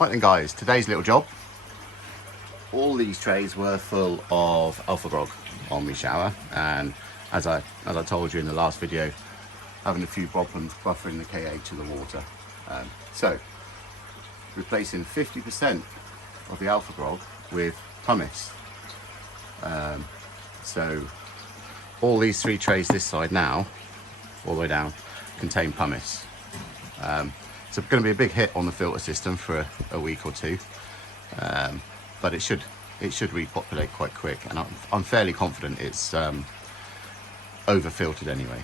Right then guys, today's little job. All these trays were full of alpha grog on my shower, and as I told you in the last video, having a few problems buffering the KH to the water. So replacing 50% of the alpha grog with pumice. So all these three trays this side now, all the way down, contain pumice. It's going to be a big hit on the filter system for a week or two, but it should repopulate quite quick, and I'm fairly confident it's over filtered anyway.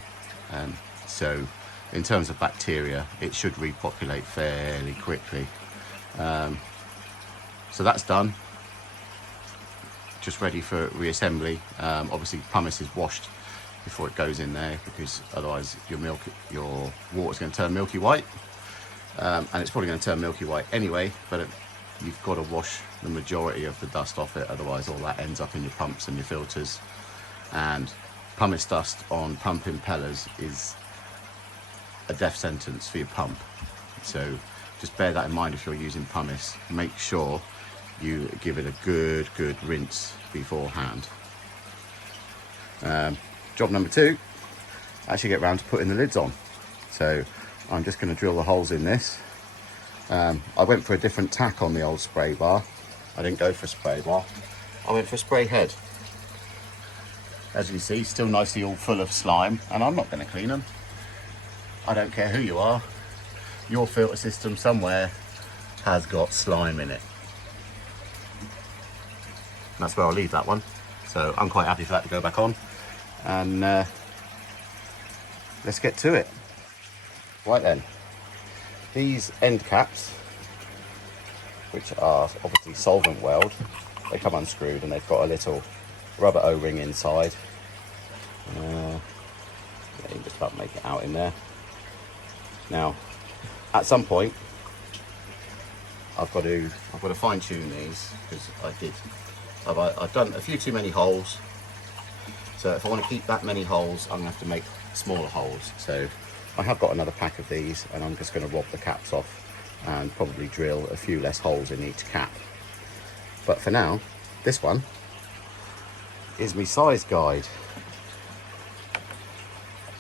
So in terms of bacteria, it should repopulate fairly quickly. So that's done, just ready for reassembly. Obviously pumice is washed before it goes in there, because otherwise your water's going to turn milky white, and it's probably going to turn milky white anyway, but you've got to wash the majority of the dust off it, otherwise all that ends up in your pumps and your filters. And pumice dust on pump impellers is a death sentence for your pump, so just bear that in mind if you're using pumice. Make sure you give it a good rinse beforehand. Job number two, actually get round to putting the lids on. So I'm just going to drill the holes in this. I went for a different tack on the old spray bar. I didn't go for a spray bar, I went for a spray head. As you see, still nicely all full of slime, and I'm not going to clean them. I don't care who you are, your filter system somewhere has got slime in it. That's where I'll leave that one. So I'm quite happy for that to go back on, and let's get to it. Right then, these end caps, which are obviously solvent weld, they come unscrewed and they've got a little rubber O-ring inside. Yeah, you can just about make it out in there. Now, at some point, I've got to fine tune these, because I've done a few too many holes. So if I want to keep that many holes, I'm going to have to make smaller holes. So I have got another pack of these, and I'm just going to rob the caps off and probably drill a few less holes in each cap. But for now, this one is my size guide.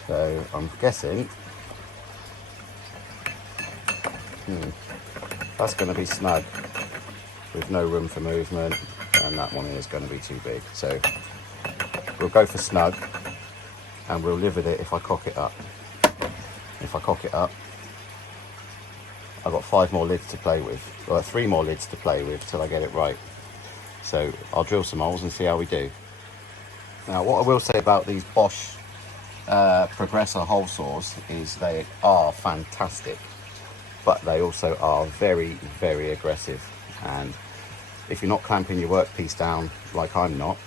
So I'm guessing that's going to be snug with no room for movement, and that one is going to be too big. So we'll go for snug, and we'll live with it if I cock it up. If I cock it up, I've got 5 more lids to play with, or 3 more lids to play with till I get it right. So I'll drill some holes and see how we do. Now, what I will say about these Bosch Progressor hole saws is they are fantastic, but they also are very aggressive. And if you're not clamping your workpiece down like I'm not,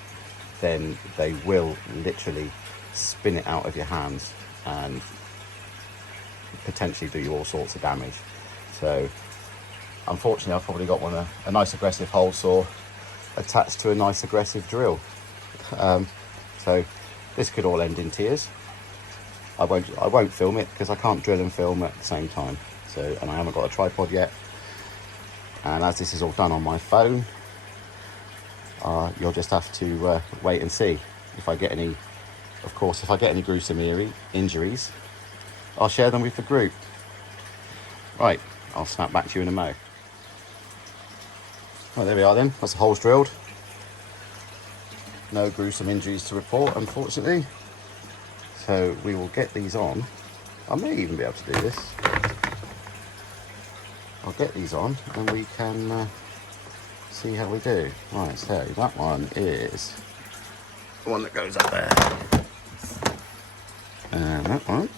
then they will literally spin it out of your hands and potentially do you all sorts of damage. So unfortunately, I've probably got a nice aggressive hole saw attached to a nice aggressive drill. So this could all end in tears. I won't film it because I can't drill and film at the same time. So, and I haven't got a tripod yet. And as this is all done on my phone, you'll just have to wait and see. If I get any, of course, if I get any gruesome injuries, I'll share them with the group. Right, I'll snap back to you in a mo. Right, there we are then, that's the holes drilled. No gruesome injuries to report, unfortunately. So we will get these on. I may even be able to do this. I'll get these on and we can see how we do. Right, so that one is the one that goes up there. And that one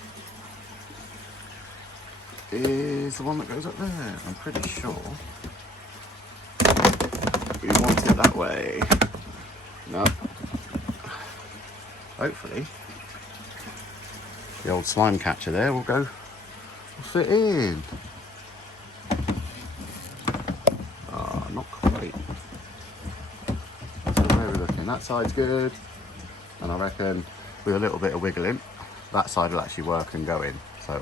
is the one that goes up there. I'm pretty sure we want it that way. No. Hopefully the old slime catcher there will fit in. Ah, not quite. So where are we looking? That side's good, and I reckon with a little bit of wiggling, that side will actually work and go in. So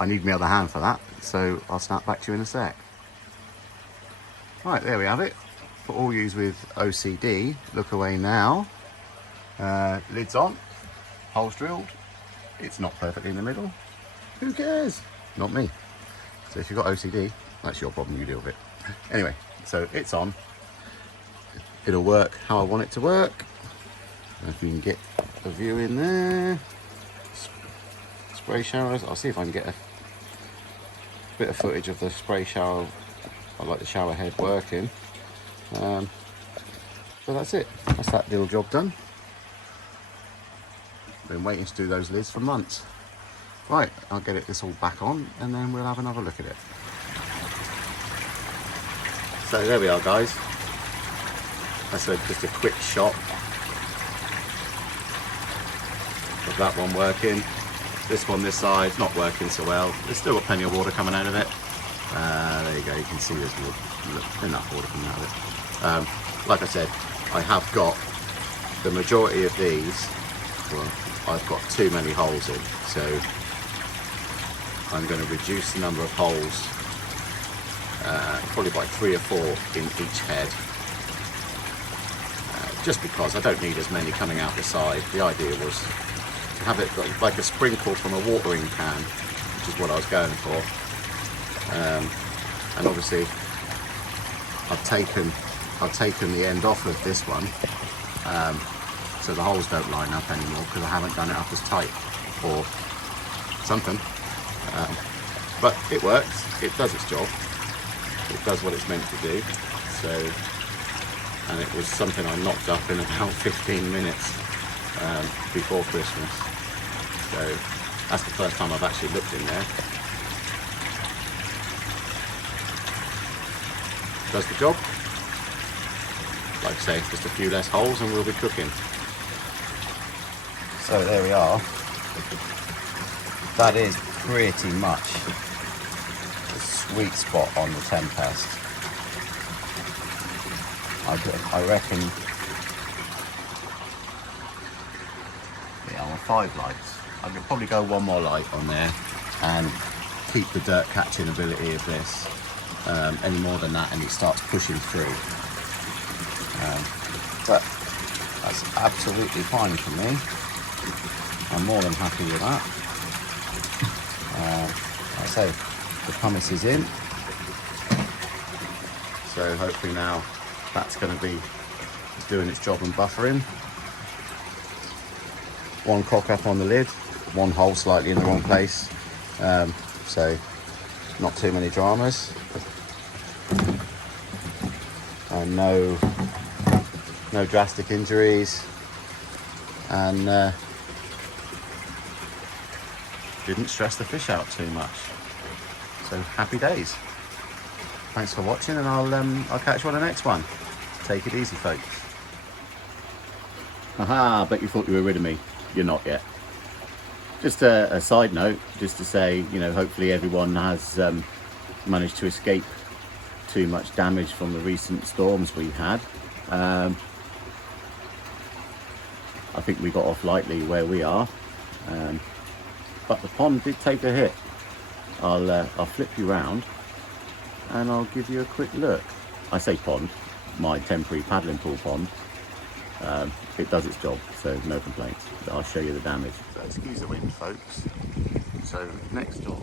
I need my other hand for that, so I'll snap back to you in a sec. Right, there we have it. For all yous with OCD, look away now. Lid's on, holes drilled. It's not perfectly in the middle. Who cares? Not me. So if you've got OCD, that's your problem, you deal with it. Anyway, so it's on. It'll work how I want it to work. If you can get a view in there. Spray showers, I'll see if I can get a bit of footage of the spray shower. I like the shower head working. So that's it. That's that little job done. Been waiting to do those lids for months. Right, I'll get this all back on and then we'll have another look at it. So there we are, guys. That's just a quick shot of that one working. This one this side not working so well. There's still got plenty of water coming out of it. There you go, you can see there's enough water coming out of it. Like I said, I have got the majority of these, well, I've got too many holes in, so I'm going to reduce the number of holes, probably by 3 or 4 in each head, just because I don't need as many coming out the side. The idea was to have it like a sprinkle from a watering can, which is what I was going for. And obviously I've taken the end off of this one, so the holes don't line up anymore because I haven't done it up as tight or something. But it works, it does its job, it does what it's meant to do. So, and it was something I knocked up in about 15 minutes before Christmas. So that's the first time I've actually looked in there. Does the job. Like I say, just a few less holes and we'll be cooking. So there we are. That is pretty much the sweet spot on the Tempest. I reckon, yeah, on 5 lights. I could probably go 1 more light on there and keep the dirt catching ability of this. Any more than that and it starts pushing through. But that's absolutely fine for me. I'm more than happy with that. Like I say, the pumice is in. So hopefully now that's going to be doing its job and buffering. 1 cock up on the lid, 1 hole slightly in the wrong place. So not too many dramas. And no drastic injuries, and didn't stress the fish out too much. So happy days. Thanks for watching, and I'll catch you on the next one. Take it easy, folks. Haha, bet you thought you were rid of me. You're not yet. Just a side note, just to say, you know, hopefully everyone has managed to escape too much damage from the recent storms we had. I think we got off lightly where we are, but the pond did take a hit. I'll flip you round and I'll give you a quick look. I say pond, my temporary paddling pool pond. It does its job, so no complaints. But I'll show you the damage. So excuse the wind, folks. So next door,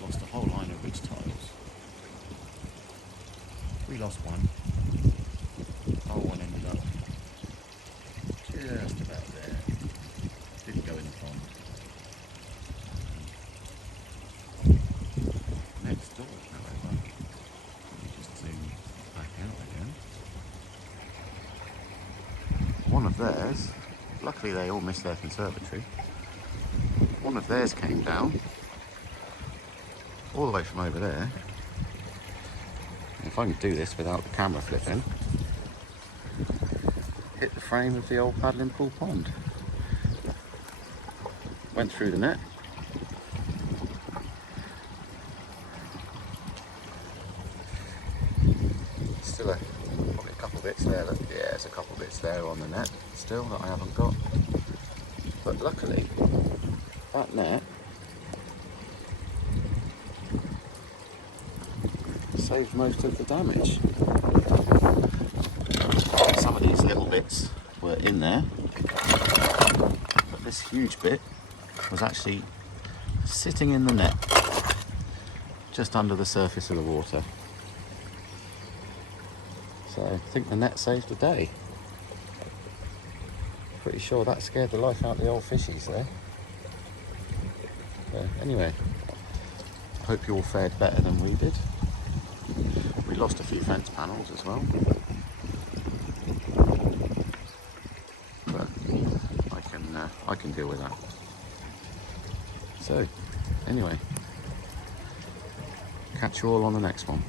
lost a whole line of ridge tiles. We lost one. Our one ended up just about there. Didn't go in the pond. Next door, however, let me just zoom back out again. One of theirs, luckily they all missed their conservatory. One of theirs came down all the way from over there. If I can do this without the camera flipping, hit the frame of the old paddling pool pond. Went through the net. Still probably a couple bits there. Yeah, there's a couple bits there on the net still that I haven't got. But luckily, that net saved most of the damage. Some of these little bits were in there, but this huge bit was actually sitting in the net, just under the surface of the water. So I think the net saved the day. Pretty sure that scared the life out of the old fishies there. So anyway, I hope you all fared better than we did. We lost a few fence panels as well, but I can deal with that. So anyway, catch you all on the next one.